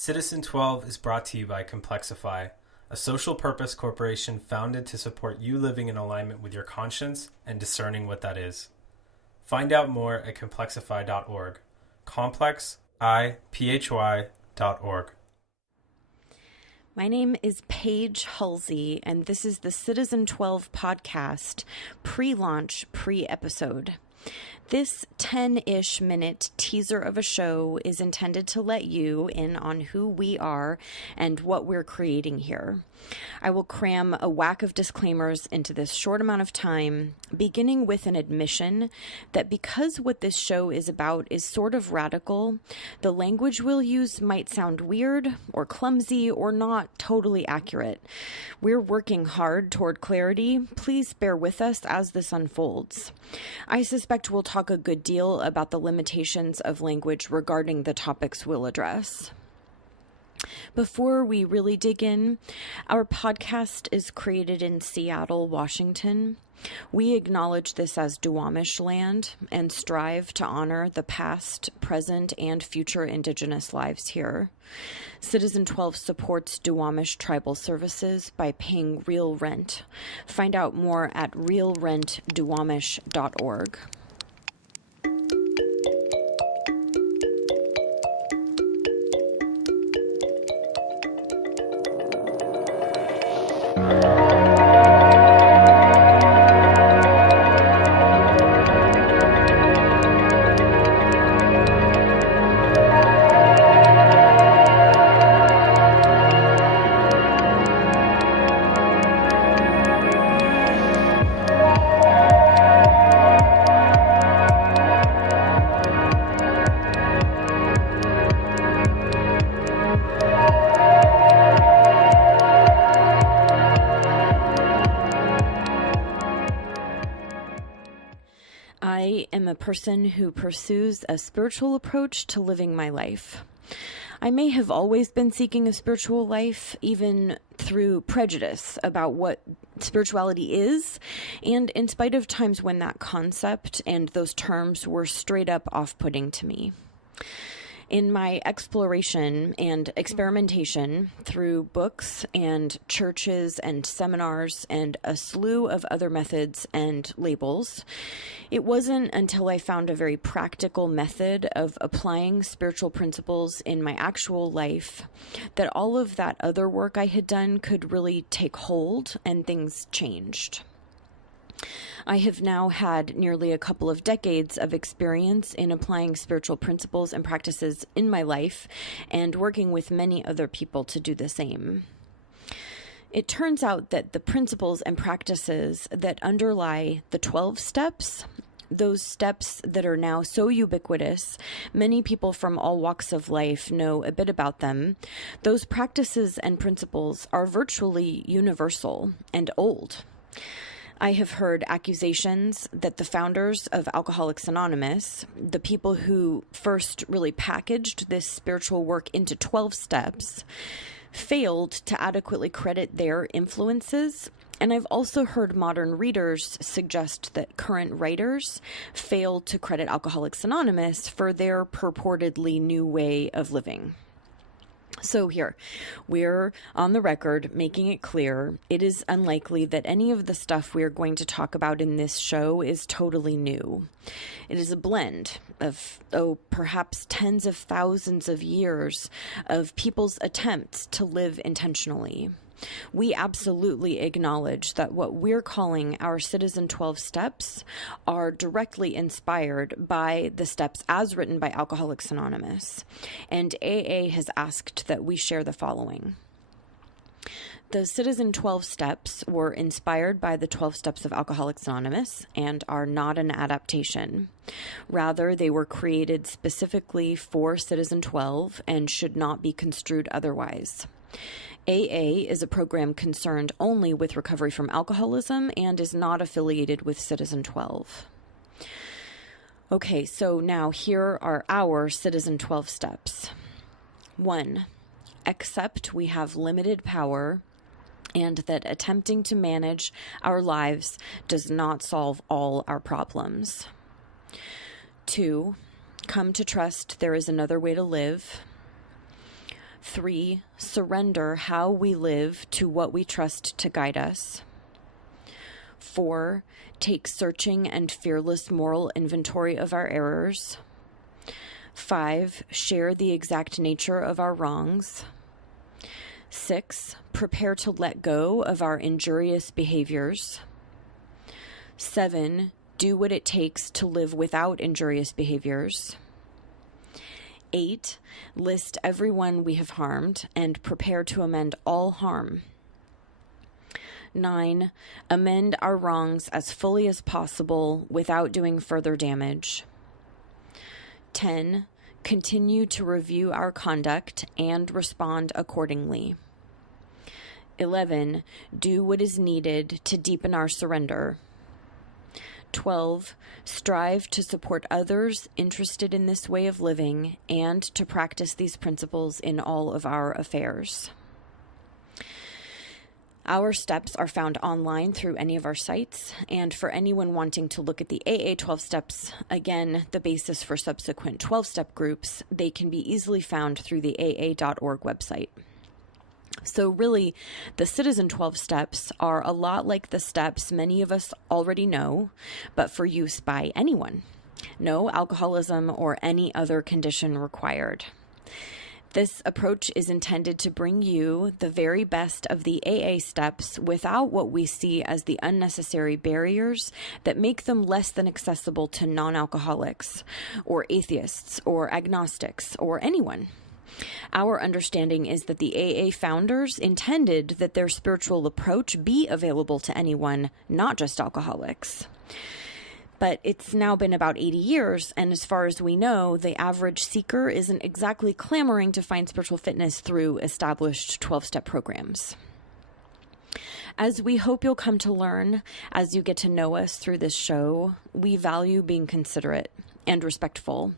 Citizen 12 is brought to you by Complexify, a social purpose corporation founded to support you living in alignment with your conscience and discerning what that is. Find out more at complexify.org. complexiphy.org. My name is Paige Hulsey, and this is the Citizen 12 podcast pre-launch pre-episode. This 10-ish minute teaser of a show is intended to let you in on who we are and what we're creating here. I will cram a whack of disclaimers into this short amount of time, beginning with an admission that because what this show is about is sort of radical, the language we'll use might sound weird or clumsy or not totally accurate. We're working hard toward clarity. Please bear with us as this unfolds. I suspect we'll talk a good deal about the limitations of language regarding the topics we'll address. Before we really dig in, our podcast is created in Seattle, Washington. We acknowledge this as Duwamish land and strive to honor the past, present, and future Indigenous lives here. Citizen 12 supports Duwamish tribal services by paying real rent. Find out more at realrentduwamish.org. I am a person who pursues a spiritual approach to living my life. I may have always been seeking a spiritual life, even through prejudice about what spirituality is, and in spite of times when that concept and those terms were straight up off-putting to me. In my exploration and experimentation through books and churches and seminars and a slew of other methods and labels, it wasn't until I found a very practical method of applying spiritual principles in my actual life that all of that other work I had done could really take hold and things changed. I have now had nearly a couple of decades of experience in applying spiritual principles and practices in my life and working with many other people to do the same. It turns out that the principles and practices that underlie the 12 steps, those steps that are now so ubiquitous, many people from all walks of life know a bit about them, those practices and principles are virtually universal and old. I have heard accusations that the founders of Alcoholics Anonymous, the people who first really packaged this spiritual work into 12 steps, failed to adequately credit their influences. And I've also heard modern readers suggest that current writers failed to credit Alcoholics Anonymous for their purportedly new way of living. So here, we're on the record making it clear it is unlikely that any of the stuff we're going to talk about in this show is totally new. It is a blend of, perhaps tens of thousands of years of people's attempts to live intentionally. We absolutely acknowledge that what we're calling our Citizen 12 steps are directly inspired by the steps as written by Alcoholics Anonymous, and AA has asked that we share the following. The Citizen 12 steps were inspired by the 12 steps of Alcoholics Anonymous and are not an adaptation. Rather, they were created specifically for Citizen 12 and should not be construed otherwise. AA is a program concerned only with recovery from alcoholism and is not affiliated with Citizen 12. Okay, so now here are our Citizen 12 steps. 1. Accept we have limited power and that attempting to manage our lives does not solve all our problems. 2. Come to trust there is another way to live. 3, surrender how we live to what we trust to guide us. 4, take searching and fearless moral inventory of our errors. 5, share the exact nature of our wrongs. 6, prepare to let go of our injurious behaviors. 7, do what it takes to live without injurious behaviors. 8, list everyone we have harmed and prepare to amend all harm. 9, amend our wrongs as fully as possible without doing further damage. 10, continue to review our conduct and respond accordingly. 11, do what is needed to deepen our surrender. 12, strive to support others interested in this way of living and to practice these principles in all of our affairs. Our steps are found online through any of our sites, and for anyone wanting to look at the AA 12 steps, again, the basis for subsequent 12-step groups, they can be easily found through the aa.org website. So really, the Citizen 12 steps are a lot like the steps many of us already know, but for use by anyone. No alcoholism or any other condition required. This approach is intended to bring you the very best of the AA steps without what we see as the unnecessary barriers that make them less than accessible to non-alcoholics or atheists or agnostics or anyone. Our understanding is that the AA founders intended that their spiritual approach be available to anyone, not just alcoholics. But it's now been about 80 years, and as far as we know, the average seeker isn't exactly clamoring to find spiritual fitness through established 12-step programs. As we hope you'll come to learn as you get to know us through this show, we value being considerate and respectful.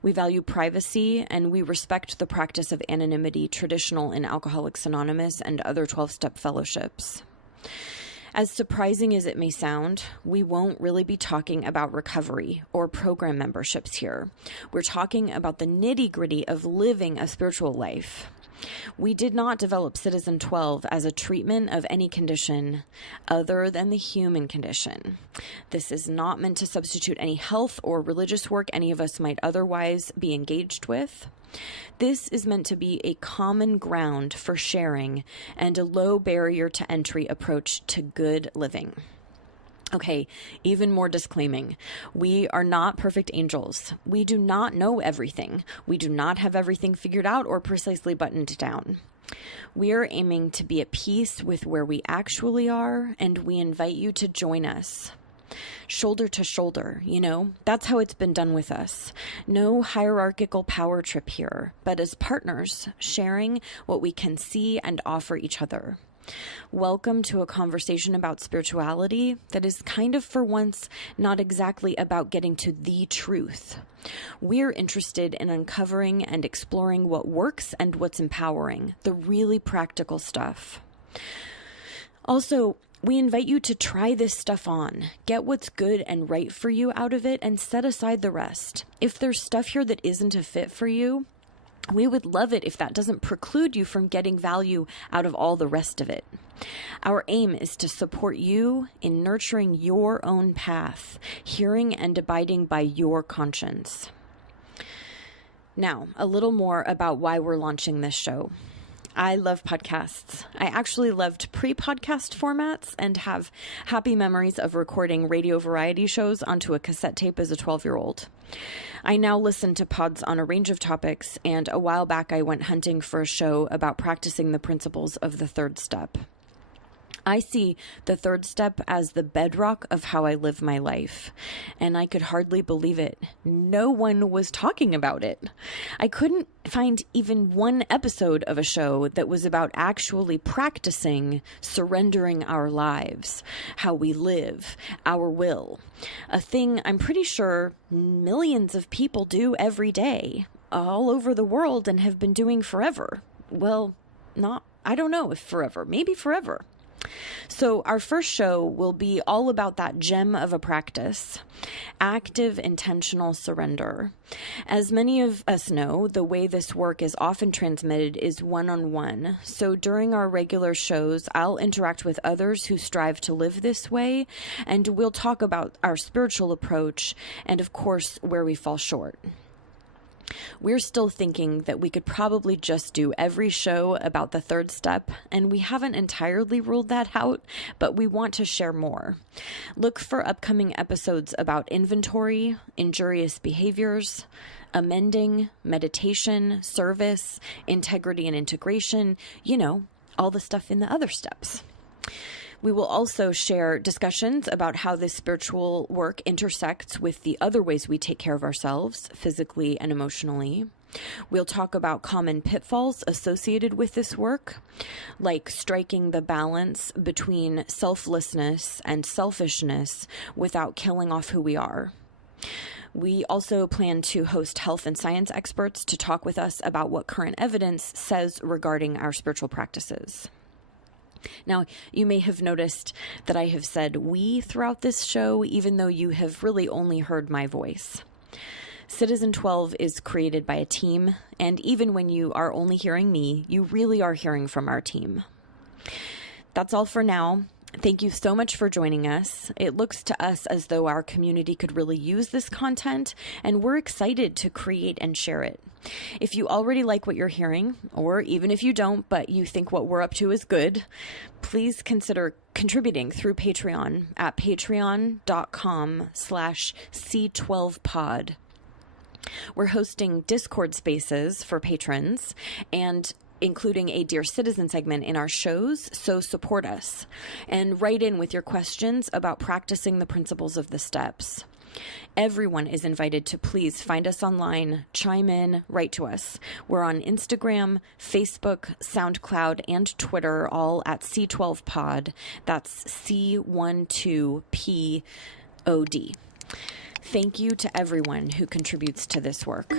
We value privacy, and we respect the practice of anonymity traditional in Alcoholics Anonymous and other 12-step fellowships. As surprising as it may sound, we won't really be talking about recovery or program memberships here. We're talking about the nitty-gritty of living a spiritual life. We did not develop Citizen 12 as a treatment of any condition other than the human condition. This is not meant to substitute any health or religious work any of us might otherwise be engaged with. This is meant to be a common ground for sharing and a low barrier to entry approach to good living. Okay, even more disclaiming. We are not perfect angels. We do not know everything. We do not have everything figured out or precisely buttoned down. We are aiming to be at peace with where we actually are, and we invite you to join us. Shoulder to shoulder, that's how it's been done with us. No hierarchical power trip here, but as partners, sharing what we can see and offer each other. Welcome to a conversation about spirituality that is kind of for once not exactly about getting to the truth. We're interested in uncovering and exploring what works and what's empowering, the really practical stuff. Also, we invite you to try this stuff on, get what's good and right for you out of it, and set aside the rest. If there's stuff here that isn't a fit for you, we would love it if that doesn't preclude you from getting value out of all the rest of it. Our aim is to support you in nurturing your own path, hearing and abiding by your conscience. Now, a little more about why we're launching this show. I love podcasts. I actually loved pre-podcast formats and have happy memories of recording radio variety shows onto a cassette tape as a 12-year-old. I now listen to pods on a range of topics, and a while back I went hunting for a show about practicing the principles of the third step. I see the third step as the bedrock of how I live my life, and I could hardly believe it. No one was talking about it. I couldn't find even one episode of a show that was about actually practicing surrendering our lives, how we live, our will. A thing I'm pretty sure millions of people do every day, all over the world, and have been doing forever. Well, I don't know if forever, maybe forever. So our first show will be all about that gem of a practice, active intentional surrender. As many of us know, the way this work is often transmitted is one-on-one. So during our regular shows, I'll interact with others who strive to live this way, and we'll talk about our spiritual approach and, of course, where we fall short. We're still thinking that we could probably just do every show about the third step, and we haven't entirely ruled that out, but we want to share more. Look for upcoming episodes about inventory, injurious behaviors, amending, meditation, service, integrity and integration, all the stuff in the other steps. We will also share discussions about how this spiritual work intersects with the other ways we take care of ourselves, physically and emotionally. We'll talk about common pitfalls associated with this work, like striking the balance between selflessness and selfishness without killing off who we are. We also plan to host health and science experts to talk with us about what current evidence says regarding our spiritual practices. Now, you may have noticed that I have said we throughout this show, even though you have really only heard my voice. Citizen 12 is created by a team, and even when you are only hearing me, you really are hearing from our team. That's all for now. Thank you so much for joining us. It looks to us as though our community could really use this content, and we're excited to create and share it. If you already like what you're hearing, or even if you don't, but you think what we're up to is good, please consider contributing through Patreon at patreon.com/C12POD. We're hosting Discord spaces for patrons and including a Dear Citizen segment in our shows, so support us. And write in with your questions about practicing the principles of the steps. Everyone is invited to please find us online, chime in, write to us. We're on Instagram, Facebook, SoundCloud, and Twitter, all at C12POD. That's C12POD. Thank you to everyone who contributes to this work.